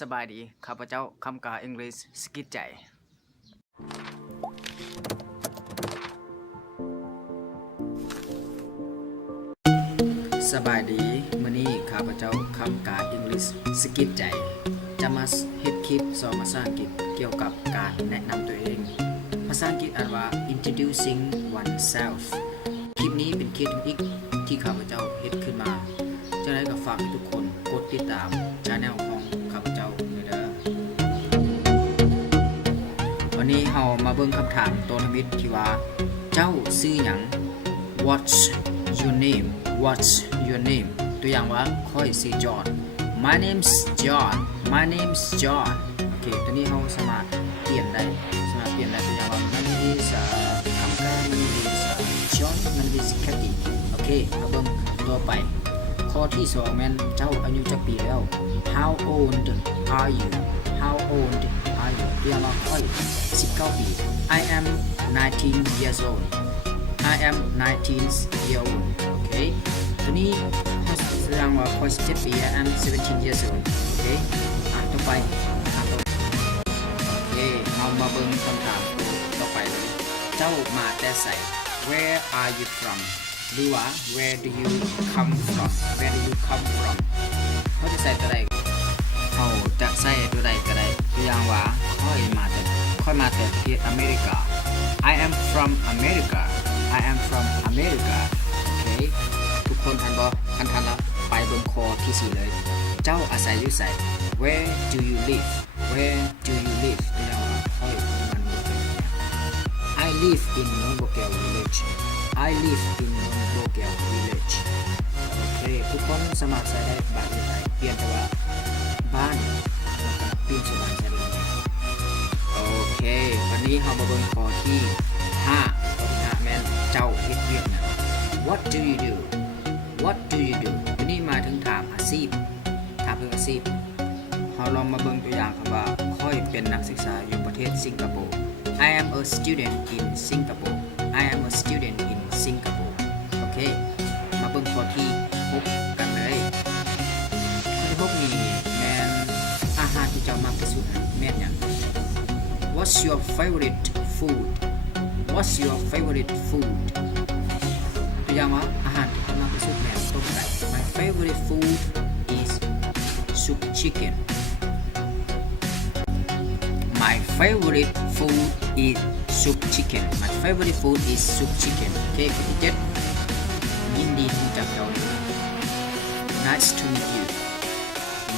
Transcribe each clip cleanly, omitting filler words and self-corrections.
สบายดีข้าพเจ้าคำกาอังกฤษสกิดใจสบายดีมื้อนี้ข้าพเจ้าคำกาอังกฤษสกิดใจจะมาเฮ็ดคลิปสอนภาษาอังกฤษเกี่ยวกับการแนะนำตัวเองภาษาอังกฤษอ่านว่า introducing oneself คลิปนี้เป็นคลิปอีกที่ข้าพเจ้าเฮ็ดขึ้นมาจะได้กับฝากให้ทุกคนกดติดตามchannel ของข้าพเจ้าเด้อวันนี้เรามาเบิ่งคำถามตัวนิมิตที่ว่าเจ้าชื่อหยัง What's your name What's your name ตัวอย่างว่าค่อยชื่อจอห์น My name's John My name's John โอเคตัวนี้เราสามารถเปลี่ยนได้ตัวอย่างว่า My name is คำกา My name is John My name is Kathy โอเคมาเบิ่งต่อไปข้อที่2แม่นเจ้าอายุจักปีแล้ว How old are you How old are you ตัวอย่างว่าค่อย19 ปี I am 19 years old I am 19 years old โอเคตัวนี้แสดงว่าค่อย17 ปี I am 17 years old โอเคต่อไปโอเคเรามาเบิ่งคำถามต่อไปเลยเจ้ามาแต่ไส Where are you fromหรือว่า where do you come from เขาจะใส่ตัวใดเขาจะใส่ตัวใดก็ได้ตัวอย่างว่าค่อยมาแต่ประเทศอเมริกา I am from America I am from America โอเคทุกคนทันแล้วไปบนคอที่4เลยเจ้าอาศัยอยู่ไส Where do you live Where do you live ตัวอย่างว่าค่อยมันI live in Nonbogel village I live in Nonbogel village โอเคทุกคนสามารถใช้ได้บ้านใดเปลี่ยนแต่ว่าบ้านแล้วก็เปลี่ยนชื่อบ้านใช้ได้โอเควันนี้เรามาเบิ่งข้อที่5แม่นเจ้าเฮ็ดเวียกหยัง What do you do What do you do วันนี้มาถึงถามอาชีพเราลองมาเบิ่งตัวอย่างคำว่าค่อยเป็นนักศึกษาอยู่ประเทศสิงคโปร์ I am a student in Singapore I am a student in Singapore โอเคมาเบิ่งข้อที่6กันเลยข้อที่6นี่แม่นอาหารที่เจ้ามักที่สุดแม่นหยัง What's your favorite food What's your favorite food ตัวอย่างว่าอาหารที่เจ้ามักที่สุดแม่นต้มไก่ My favorite food is soup chicken My favorite food is soup chicken My favorite food is soup chicken โอเคข้อที่7ยินดีที่รู้จักเจ้า Nice to meet you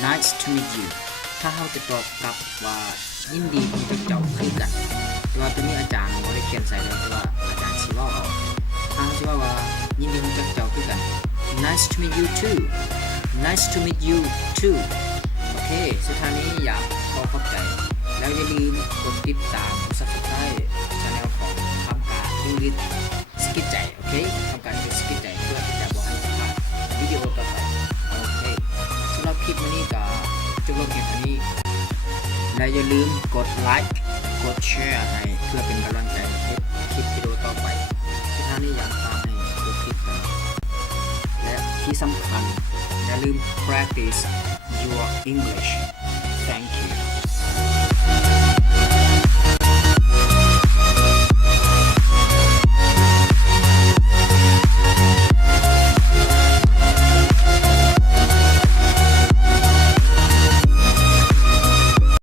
Nice to meet you ถ้าเราจะตอบกลับว่ายินดีที่รู้จักเจ้าคือกันแต่ว่าตัวนี้อาจารย์ไม่ได้เขียนใส่เลยแต่ว่าอาจารย์ชี้ว่าถ้าเราจะว่ายินดีที่รู้จักเจ้าคือกัน Nice to meet you too Nice to meet you too โอเคสุดท้ายนี้อยากขอขอบใจแล้วอย่าลืมกดติดตาม Subscribe Channel ของคำกาอังกฤษสกิดใจโอเคคำกาอังกฤษสกิดใจเพื่อที่จะบอกให้พลาดวิดีโอต่อไปโอเคสำหรับคลิปนี้ก็จบลงเพียงเท่านี้และอย่าลืมกดไลค์กดแชร์ให้เพื่อเป็นกำลังใจให้คลิปวิดีโอต่อไปสุดท้ายนี้อยากฝากให้กดติดตามและที่สำคัญอย่าลืม practice your English